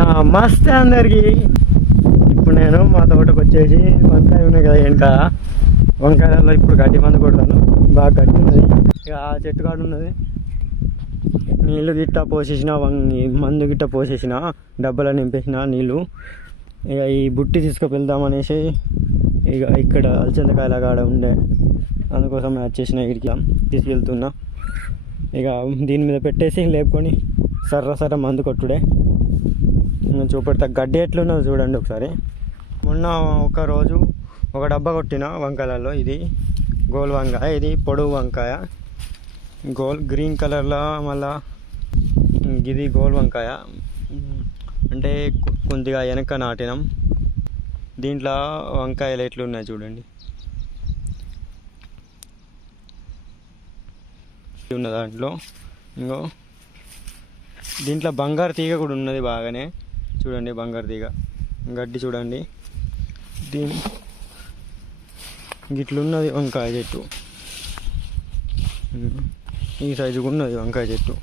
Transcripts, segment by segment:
నమస్తే అందరికి. ఇప్పుడు నేను మా తోటకు వచ్చేసి వంకాయ ఉన్నాయి కదా, వెనక వంకాయలలో ఇప్పుడు గడ్డి మందు కొడతాను. బాగా గడ్డి ఉన్నది, ఇక ఆ చెట్టు కాడు ఉన్నది. నీళ్ళు గిట్ట పోసేసిన, మందు గిట్ట పోసేసిన, డబ్బాలో నింపేసిన నీళ్ళు. ఇక ఈ బుట్టి తీసుకువెళ్దామనేసి ఇక ఇక్కడ అలచందకాయల కాడ ఉండే, అందుకోసం నేను వచ్చేసిన ఇక్కడికి తీసుకెళ్తున్నా. ఇక దీని మీద పెట్టేసి లేపుకొని సర్ర మందు కొట్టుడే. చూపెడతా గడ్డి ఎట్లున్నదో చూడండి ఒకసారి. మొన్న ఒక రోజు ఒక డబ్బా కొట్టిన వంకాయలలో. ఇది గోల్ వంకాయ, ఇది పొడవు వంకాయ, గ్రీన్ కలర్లో. మళ్ళా ఇది గోల్ వంకాయ అంటే కొద్దిగా వెనక నాటినాం. దీంట్లో వంకాయలు ఎట్లున్నాయి చూడండి. ఉన్న దాంట్లో ఇంకో దీంట్లో బంగారు తీగ కూడా ఉన్నది బాగానే. చూడండి బంగారు తీగ, గడ్డి చూడండి. దీని గిట్లున్నది వంకాయ చెట్టు, ఈ సైజుగా ఉన్నది వంకాయ చెట్టు.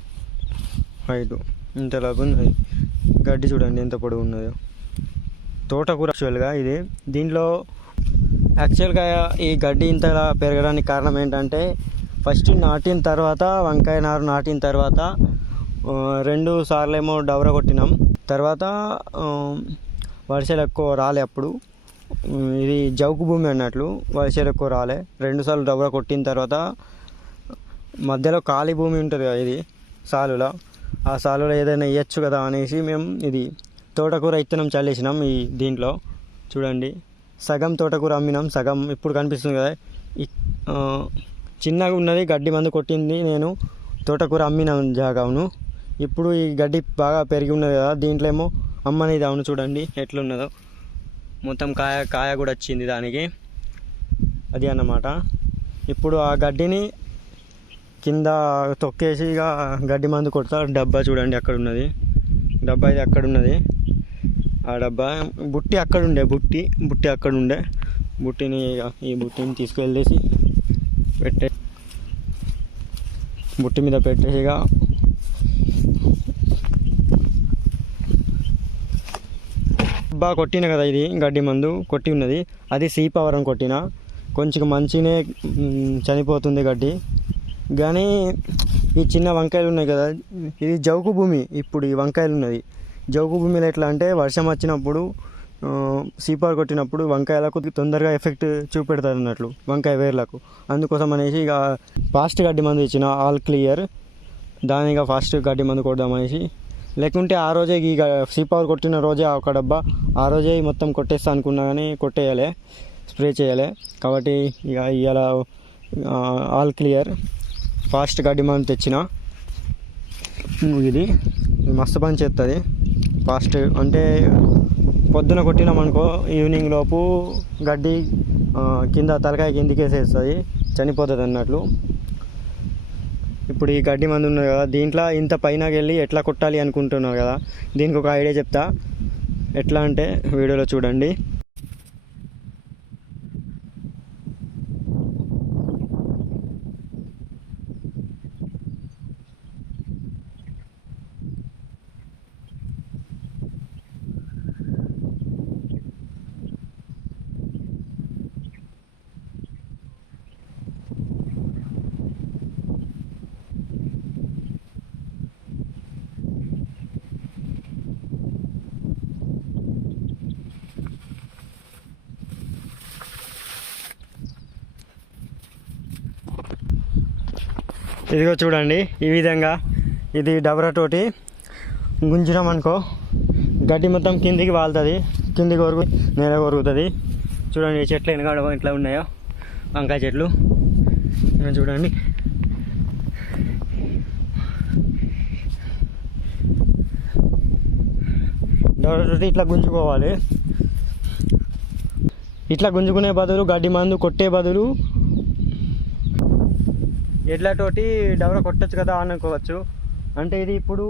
హైట్ ఇంతలాగా ఉన్నది. గడ్డి చూడండి ఎంత పొడవు ఉన్నదో. తోటకూర యాక్చువల్గా ఇది. దీంట్లో యాక్చువల్గా ఈ గడ్డి ఇంతలా పెరగడానికి కారణం ఏంటంటే, ఫస్ట్ నాటిన తర్వాత వంకాయ నారు నాటిన తర్వాత 2 సార్లు ఏమో డవర కొట్టినాం. తర్వాత వర్షాలు ఎక్కువ రాలే అప్పుడు. ఇది జౌకు భూమి అన్నట్లు, వర్షాలు ఎక్కువ రాలే. 2 సార్లు డవర కొట్టిన తర్వాత మధ్యలో ఖాళీ భూమి ఉంటుంది కదా, ఇది సాలులో. ఆ సాలులో ఏదైనా ఇవ్వచ్చు కదా అనేసి మేము ఇది తోటకూర ఇత్తనం చల్లేసినాం. ఈ దీంట్లో చూడండి, సగం తోటకూర అమ్మినాం, సగం ఇప్పుడు కనిపిస్తుంది కదా. చిన్నగా ఉన్నది గడ్డి మందు కొట్టింది నేను, తోటకూర అమ్మినాం జాగాను. ఇప్పుడు ఈ గడ్డి బాగా పెరిగి ఉన్నది కదా, దీంట్లో ఏమో అమ్మనేది. అవును చూడండి ఎట్లున్నదో, మొత్తం కాయ కూడా వచ్చింది దానికి. అది అన్నమాట. ఇప్పుడు ఆ గడ్డిని కింద తొక్కేసి ఇక గడ్డి మందు కొడతా. డబ్బా చూడండి అక్కడ ఉన్నది, డబ్బా ఇది అక్కడ ఉన్నది. ఆ డబ్బా బుట్టి అక్కడ ఉండే, బుట్టి అక్కడ ఉండే. బుట్టిని ఈ బుట్టిని తీసుకెళ్ళేసి బుట్టి మీద పెట్టేసి ఇక డబ్బా కొట్టిన కదా, ఇది గడ్డి మందు కొట్టి ఉన్నది. అది సీపవరం కొట్టిన, కొంచెం మంచిగానే చనిపోతుంది గడ్డి. కానీ ఈ చిన్న వంకాయలు ఉన్నాయి కదా, ఇది జౌకు భూమి. ఇప్పుడు ఈ వంకాయలు ఉన్నది జౌకు భూమిలో. ఎట్లా అంటే వర్షం వచ్చినప్పుడు సీపవర్ కొట్టినప్పుడు వంకాయలకు తొందరగా ఎఫెక్ట్ చూపెడతారు అన్నట్లు, వంకాయ వేర్లకు. అందుకోసం అనేసి ఇక ఫాస్ట్ గడ్డి మందు ఇచ్చిన, ఆల్ క్లియర్. దానిగా ఫాస్ట్ గడ్డి మందు కొడదామనేసి. లేకుంటే ఆ రోజే ఈ సీపవర్ కొట్టిన రోజే ఒక డబ్బా ఆ రోజే మొత్తం కొట్టేస్తా అనుకున్నా, కానీ కొట్టేయాలి, స్ప్రే చేయాలి. కాబట్టి ఇక ఇవాళ ఆల్ క్లియర్ ఫాస్ట్ గడ్డి మందు తెచ్చిన. ఇది మస్తు పని చేస్తుంది. ఫాస్ట్ అంటే పొద్దున కొట్టినామనుకో, ఈవినింగ్ లోపు గడ్డి కింద తలకాయ కిందికేసేస్తుంది, చనిపోతుంది అన్నట్లు. ఇప్పుడు ఈ గడ్డి మందు ఉన్నది కదా, దీంట్లో ఇంత పైనకి వెళ్ళి ఎట్లా కొట్టాలి అనుకుంటున్నారు కదా, దీనికి ఒక ఐడియా చెప్తా. ఎట్లా అంటే వీడియోలో చూడండి. ఇదిగో చూడండి, ఈ విధంగా ఇది డబరాతోటి గుంజినామనుకో గడ్డి మొత్తం కిందికి వాళ్తుంది, కిందికి వరకు నేల కొరుగుతుంది. చూడండి ఈ చెట్లు వెనకాడ ఇట్లా ఉన్నాయో వంకాయ చెట్లు. చూడండి డబరాతోటి ఇట్లా గుంజుకోవాలి. ఇట్లా గుంజుకునే బదులు, గడ్డి మందు కొట్టే బదులు ఎడ్లతోటి డవర కొట్టచ్చు కదా అనుకోవచ్చు. అంటే ఇది ఇప్పుడు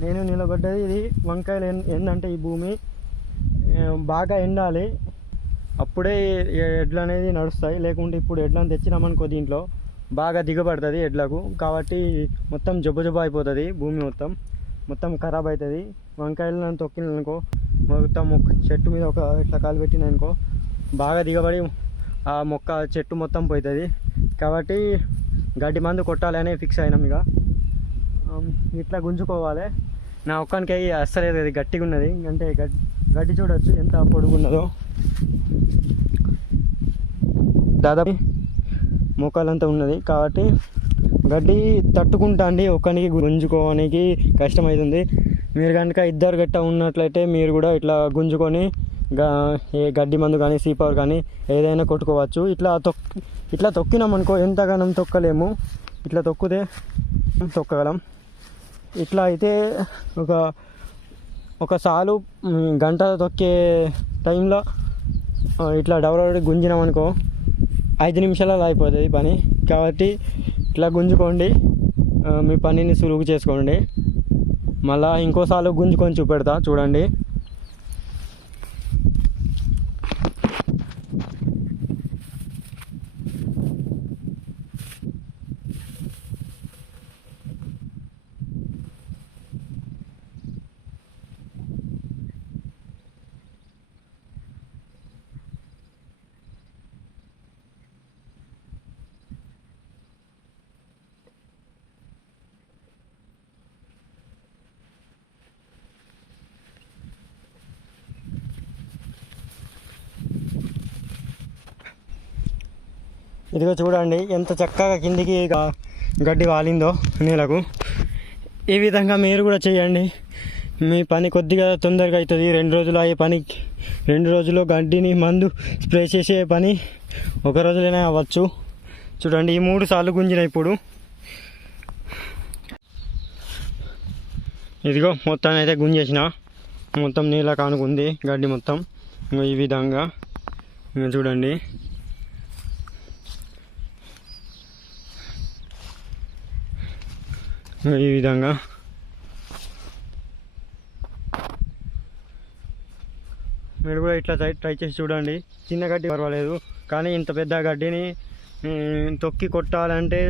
నేను నిలబడ్డది, ఇది వంకాయలు ఏంటంటే ఈ భూమి బాగా ఎండాలి, అప్పుడే ఎడ్లు అనేది నడుస్తాయి. లేకుంటే ఇప్పుడు ఎడ్లను తెచ్చినామనుకో దీంట్లో బాగా దిగబడుతుంది ఎడ్లకు. కాబట్టి మొత్తం జబ్బు అయిపోతుంది భూమి మొత్తం. మొత్తం ఖరాబ్ అవుతుంది. వంకాయలు నన్ను తొక్కిననుకో మొత్తం చెట్టు మీద ఒక ఇట్లా కాలు పెట్టిననుకో బాగా దిగబడి ఆ మొక్క చెట్టు మొత్తం పోతుంది. కాబట్టి గడ్డి మందు కొట్టాలని ఫిక్స్ అయినాం. ఇక ఇట్లా గుంజుకోవాలి. నా ఒక్కనికి అస్సలేదు, అది గట్టిగా ఉన్నది. అంటే గడ్డి చూడవచ్చు ఎంత పొడుగున్నదో, దాదాపు మోకాలంతా ఉన్నది. కాబట్టి గడ్డి తట్టుకుంటా అండి, ఒక్కనికి గుంజుకోవడానికి కష్టమవుతుంది. మీరు కనుక ఇద్దరు గట్ట ఉన్నట్లయితే మీరు కూడా ఇట్లా గుంజుకొని ఏ గడ్డి మందు కానీ సీపవర్ కానీ ఏదైనా కొట్టుకోవచ్చు. ఇట్లా తొక్కినామనుకో ఎంతగానం తొక్కలేము, ఇట్లా తొక్కితే తొక్కగలం. ఇట్లా అయితే ఒక సాలు గంట తొక్కే టైంలో ఇట్లా డబల్ గుంజినామనుకో 5 నిమిషాలలో అయిపోతుంది పని. కాబట్టి ఇట్లా గుంజుకోండి, మీ పనిని సులువు చేసుకోండి. మళ్ళీ ఇంకోసారి గుంజుకొని చూపెడతా చూడండి. ఇదిగో చూడండి ఎంత చక్కగా కిందికి గడ్డి వాలిందో నేలకు. ఈ విధంగా మీరు కూడా చేయండి, మీ పని కొద్దిగా తొందరగా అవుతుంది. 2 రోజులు అయ్యే పని 2 రోజుల్లో గడ్డిని మందు స్ప్రే చేసే పని 1 రోజులోనే అవ్వచ్చు. చూడండి ఈ 3 సార్లు గుంజిన. ఇప్పుడు ఇదిగో మొత్తాన్ని అయితే గుంజేసిన, మొత్తం నీళ్ళ కానుకుంది గడ్డి మొత్తం. ఈ విధంగా చూడండి. ఈ విధంగా మీరు కూడా ఇట్లా ట్రై చేసి చూడండి. చిన్న గడ్డి పర్వాలేదు, కానీ ఇంత పెద్ద గడ్డిని తొక్కి కొట్టాలంటే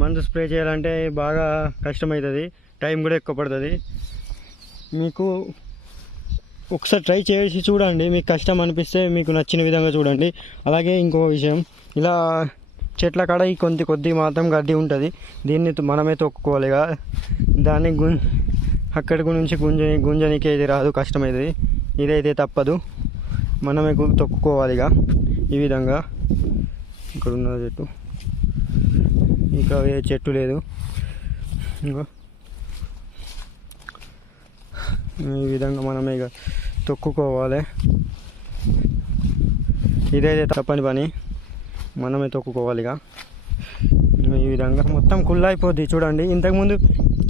మందు స్ప్రే చేయాలంటే బాగా కష్టమవుతుంది, టైం కూడా ఎక్కువ పడుతుంది. మీకు ఒకసారి ట్రై చేసి చూడండి, మీకు కష్టం అనిపిస్తే మీకు నచ్చిన విధంగా చూడండి. అలాగే ఇంకో విషయం, ఇలా చెట్ల కాడ ఈ కొద్ది మాత్రం గడ్డి ఉంటుంది, దీన్ని మనమే తొక్కుకోవాలిగా. దాన్ని అక్కడికి నుంచి గుంజనికి ఏది రాదు, కష్టమవుతుంది. ఇదైతే తప్పదు, మనమే తొక్కుకోవాలిగా. ఈ విధంగా ఇక్కడ ఉన్న చెట్టు, ఇంకా ఏ చెట్టు లేదు. ఈ విధంగా మనమే ఇక తొక్కుకోవాలి. ఇదైతే తప్పని పని, మనమే తొక్కుకోవాలిగా. ఈ విధంగా మొత్తం కుళ్ళ అయిపోద్ది. చూడండి ఇంతకుముందు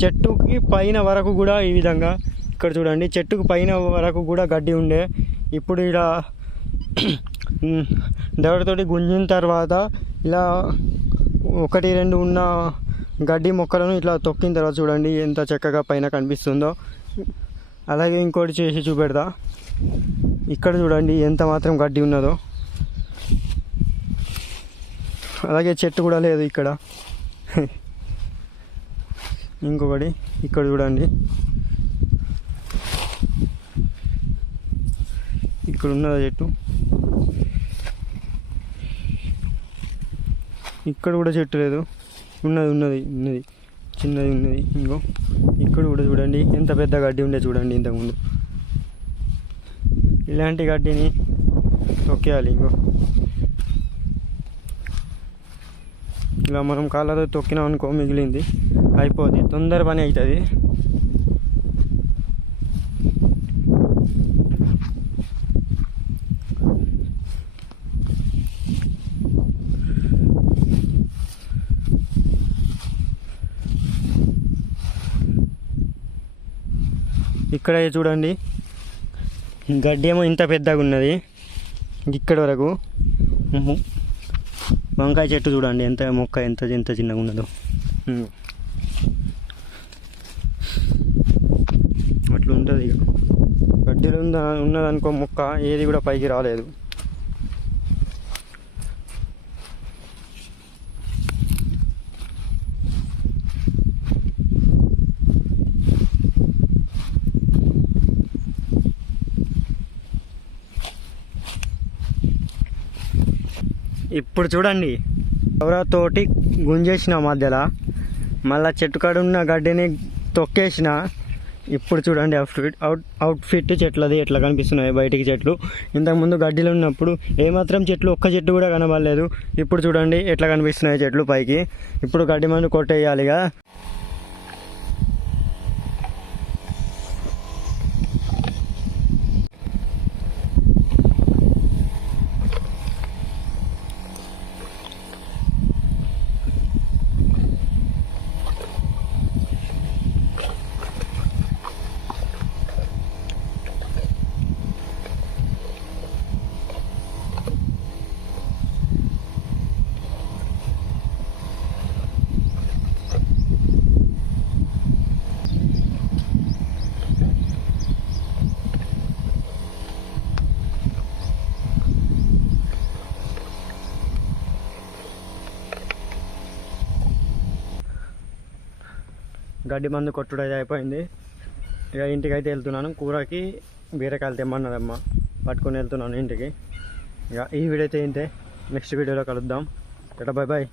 చెట్టుకి పైన వరకు కూడా ఈ విధంగా, ఇక్కడ చూడండి చెట్టుకు పైన వరకు కూడా గడ్డి ఉండే. ఇప్పుడు ఇలా దవడతోటి గుంజిన తర్వాత ఇలా 1-2 ఉన్న గడ్డి మొక్కలను ఇట్లా తొక్కిన తర్వాత చూడండి ఎంత చక్కగా పైన కనిపిస్తుందో. అలాగే ఇంకోటి చేసి చూపెడతా. ఇక్కడ చూడండి ఎంత మాత్రం గడ్డి ఉన్నదో. అలాగే చెట్టు కూడా లేదు ఇక్కడ. ఇంకొకటి ఇక్కడ చూడండి, ఇక్కడ ఉన్నది చెట్టు, ఇక్కడ కూడా చెట్టు లేదు. ఉన్నది చిన్నది ఉన్నది. ఇంకో ఇక్కడ కూడా చూడండి ఎంత పెద్ద గడ్డి ఉండే చూడండి ఇంతకుముందు. ఇలాంటి గడ్డిని తొక్కేయాలి. ఇంకో ఇలా మనం కాళ్ళతో తొక్కినాం అనుకో మిగిలింది అయిపోద్ది, తొందర పని అవుతుంది. ఇక్కడ చూడండి గడ్డి ఏమో ఇంత పెద్దగా ఉన్నది, ఇక్కడి వరకు. వంకాయ చెట్టు చూడండి ఎంత మొక్క ఎంత చిన్నగా ఉన్నదో. అట్లా ఉంటుంది. ఇక గడ్డిలో ఉన్నదనుకో మొక్క ఏది కూడా పైకి రాలేదు. ఇప్పుడు చూడండి ఎవరతోటి గుంజేసిన మధ్యలో మళ్ళీ చెట్టు కాడ ఉన్న గడ్డిని తొక్కేసిన. ఇప్పుడు చూడండి అవుట్ఫిట్ చెట్లది ఎట్లా కనిపిస్తున్నాయి బయటికి చెట్లు. ఇంతకుముందు గడ్డిలో ఉన్నప్పుడు ఏమాత్రం చెట్లు ఒక్క చెట్టు కూడా కనబడలేదు. ఇప్పుడు చూడండి ఎట్లా కనిపిస్తున్నాయి చెట్లు పైకి. ఇప్పుడు గడ్డి మందు కొట్టేయాలిగా. గడ్డి మందు కొట్టుడు అయితే అయిపోయింది. ఇక ఇంటికి అయితే వెళ్తున్నాను. కూరకి బీరకాయలు తెమ్మన్నదమ్మ, పట్టుకొని వెళ్తున్నాను ఇంటికి. ఇక ఈ వీడియో అయితే ఇంతే. నెక్స్ట్ వీడియోలో కలుద్దాం. Bye bye.